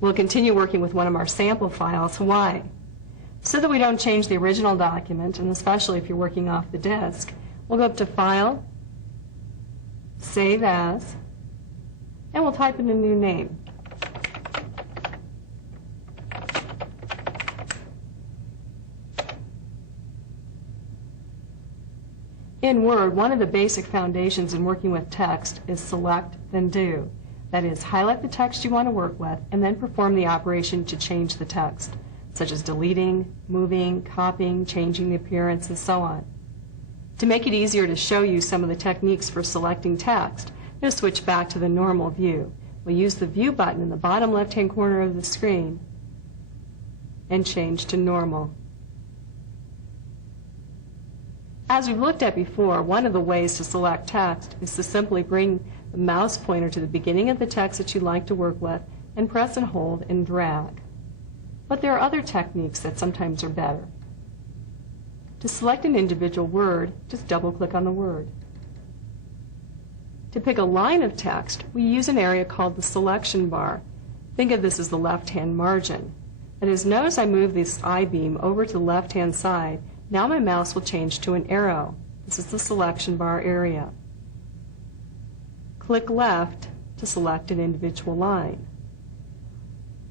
We'll continue working with one of our sample files, Hawaii. So that we don't change the original document, and especially if you're working off the disk, we'll go up to File, Save As, and we'll type in a new name. In Word, one of the basic foundations in working with text is select, then do. That is, highlight the text you want to work with and then perform the operation to change the text, such as deleting, moving, copying, changing the appearance, and so on. To make it easier to show you some of the techniques for selecting text, I'm going to switch back to the normal view. We'll use the View button in the bottom left-hand corner of the screen and change to normal. As we've looked at before, one of the ways to select text is to simply bring the mouse pointer to the beginning of the text that you'd like to work with and press and hold and drag. But there are other techniques that sometimes are better. To select an individual word, just double-click on the word. To pick a line of text, we use an area called the selection bar. Think of this as the left-hand margin. That is, notice I move this I-beam over to the left-hand side. Now my mouse will change to an arrow. This is the selection bar area. Click left to select an individual line.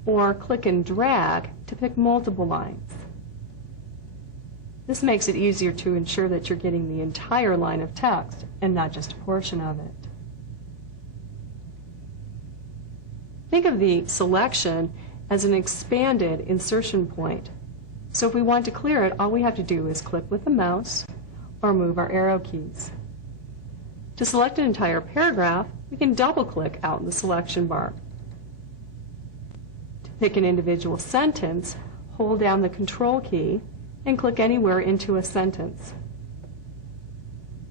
Or click and drag to pick multiple lines. This makes it easier to ensure that you're getting the entire line of text and not just a portion of it. Think of the selection as an expanded insertion point. So if we want to clear it, all we have to do is click with the mouse or move our arrow keys. To select an entire paragraph, we can double-click out in the selection bar. To pick an individual sentence, hold down the Control key and click anywhere into a sentence.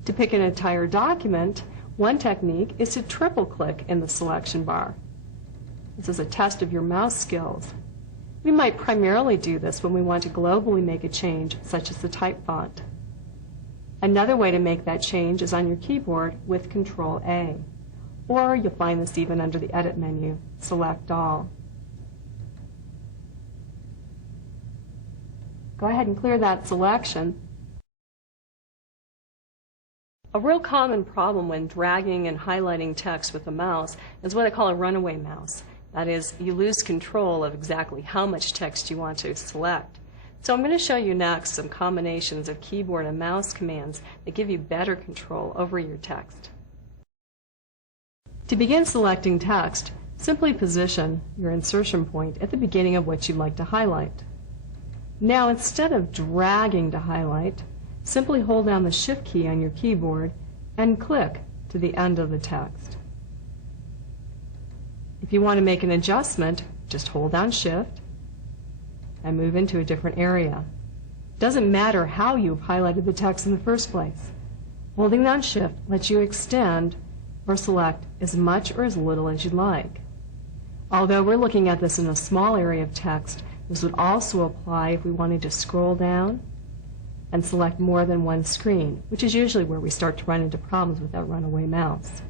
To pick an entire document, one technique is to triple-click in the selection bar. This is a test of your mouse skills. We might primarily do this when we want to globally make a change, such as the type font. Another way to make that change is on your keyboard with Control-A, or you'll find this even under the Edit menu, Select All. Go ahead and clear that selection. A real common problem when dragging and highlighting text with a mouse is what I call a runaway mouse. That is, you lose control of exactly how much text you want to select. So I'm going to show you next some combinations of keyboard and mouse commands that give you better control over your text. To begin selecting text, simply position your insertion point at the beginning of what you'd like to highlight. Now, instead of dragging to highlight, simply hold down the Shift key on your keyboard and click to the end of the text. If you want to make an adjustment, just hold down Shift and move into a different area. It doesn't matter how you've highlighted the text in the first place. Holding down Shift lets you extend or select as much or as little as you'd like. Although we're looking at this in a small area of text, this would also apply if we wanted to scroll down and select more than one screen, which is usually where we start to run into problems with that runaway mouse.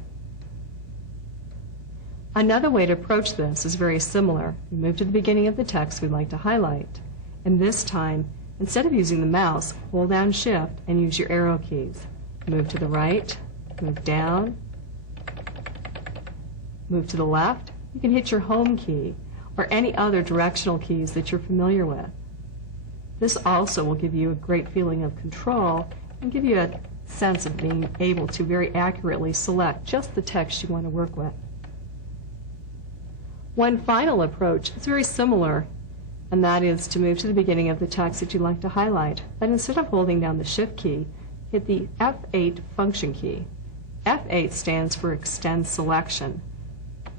Another way to approach this is very similar. We move to the beginning of the text we'd like to highlight. And this time, instead of using the mouse, hold down Shift and use your arrow keys. Move to the right, move down, move to the left. You can hit your Home key or any other directional keys that you're familiar with. This also will give you a great feeling of control and give you a sense of being able to very accurately select just the text you want to work with. One final approach is very similar, and that is to move to the beginning of the text that you'd like to highlight. But instead of holding down the Shift key, hit the F8 function key. F8 stands for Extend Selection.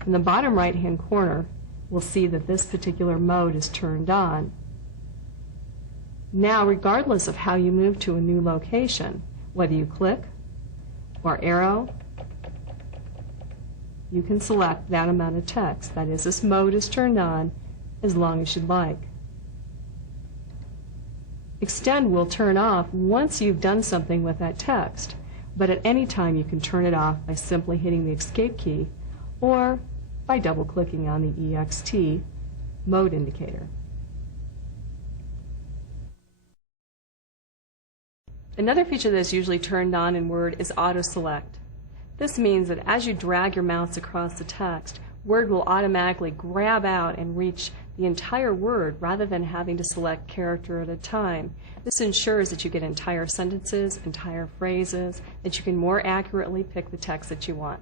In the bottom right-hand corner, we'll see that this particular mode is turned on. Now, regardless of how you move to a new location, whether you click or arrow, you can select that amount of text. That is, this mode is turned on as long as you'd like. Extend will turn off once you've done something with that text, but at any time you can turn it off by simply hitting the Escape key or by double-clicking on the EXT mode indicator. Another feature that is usually turned on in Word is auto select. This means that as you drag your mouse across the text, Word will automatically grab out and reach the entire word rather than having to select character at a time. This ensures that you get entire sentences, entire phrases, that you can more accurately pick the text that you want.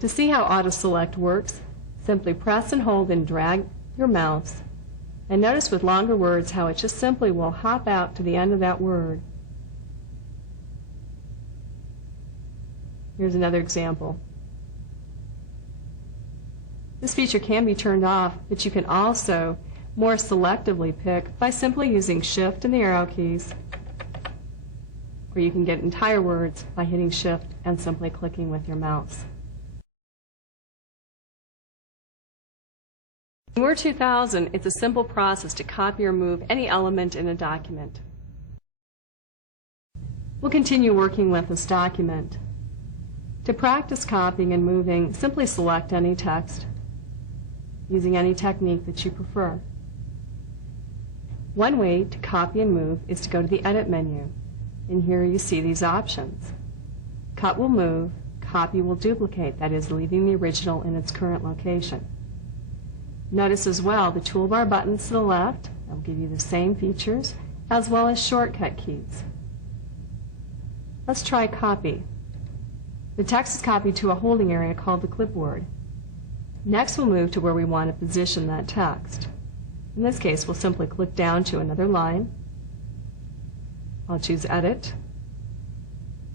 To see how auto select works, simply press and hold and drag your mouse, and notice with longer words how it just simply will hop out to the end of that word. Here's another example. This feature can be turned off, but you can also more selectively pick by simply using Shift and the arrow keys, or you can get entire words by hitting Shift and simply clicking with your mouse. In Word 2000, it's a simple process to copy or move any element in a document. We'll continue working with this document. To practice copying and moving, simply select any text, using any technique that you prefer. One way to copy and move is to go to the Edit menu, and here you see these options. Cut will move, copy will duplicate, that is, leaving the original in its current location. Notice as well the toolbar buttons to the left, that will give you the same features, as well as shortcut keys. Let's try copy. The text is copied to a holding area called the clipboard. Next, we'll move to where we want to position that text. In this case, we'll simply click down to another line. I'll choose Edit.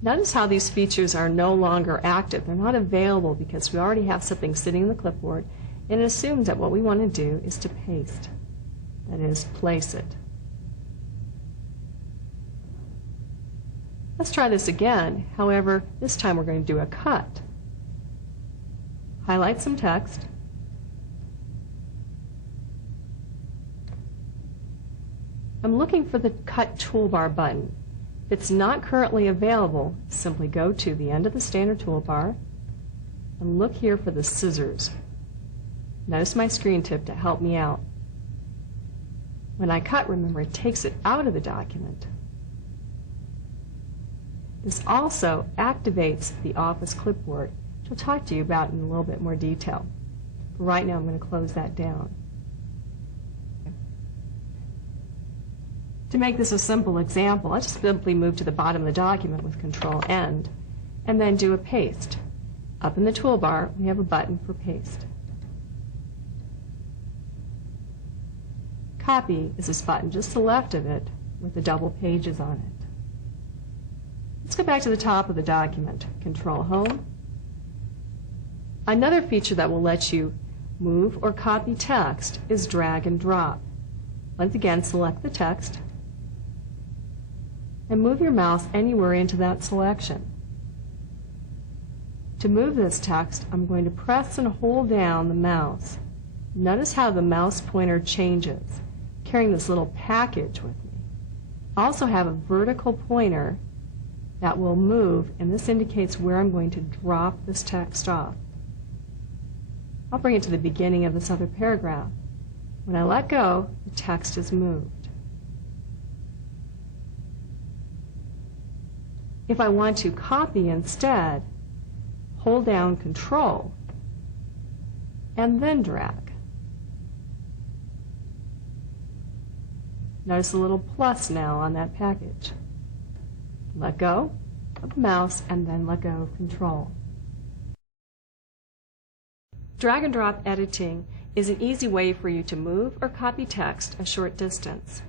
Notice how these features are no longer active. They're not available because we already have something sitting in the clipboard, and it assumes that what we want to do is to paste, that is, place it. Let's try this again. However, this time we're going to do a cut. Highlight some text. I'm looking for the Cut toolbar button. If it's not currently available, simply go to the end of the standard toolbar and look here for the scissors. Notice my screen tip to help me out. When I cut, remember, it takes it out of the document. This also activates the Office clipboard, which I'll talk to you about in a little bit more detail. For right now, I'm going to close that down. To make this a simple example, I'll just simply move to the bottom of the document with Control-End, and then do a paste. Up in the toolbar, we have a button for paste. Copy is this button just to the left of it with the double pages on it. Let's go back to the top of the document. Control-Home. Another feature that will let you move or copy text is drag and drop. Once again, select the text and move your mouse anywhere into that selection. To move this text, I'm going to press and hold down the mouse. Notice how the mouse pointer changes, carrying this little package with me. I also have a vertical pointer that will move, and this indicates where I'm going to drop this text off. I'll bring it to the beginning of this other paragraph. When I let go, the text is moved. If I want to copy instead, hold down Control and then drag. Notice a little plus now on that package. Let go of the mouse and then let go of Control. Drag and drop editing is an easy way for you to move or copy text a short distance.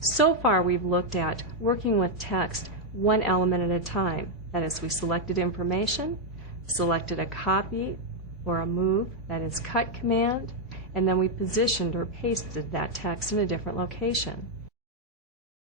So far we've looked at working with text one element at a time. That is, we selected information, selected a copy or a move, that is cut command, and then we positioned or pasted that text in a different location.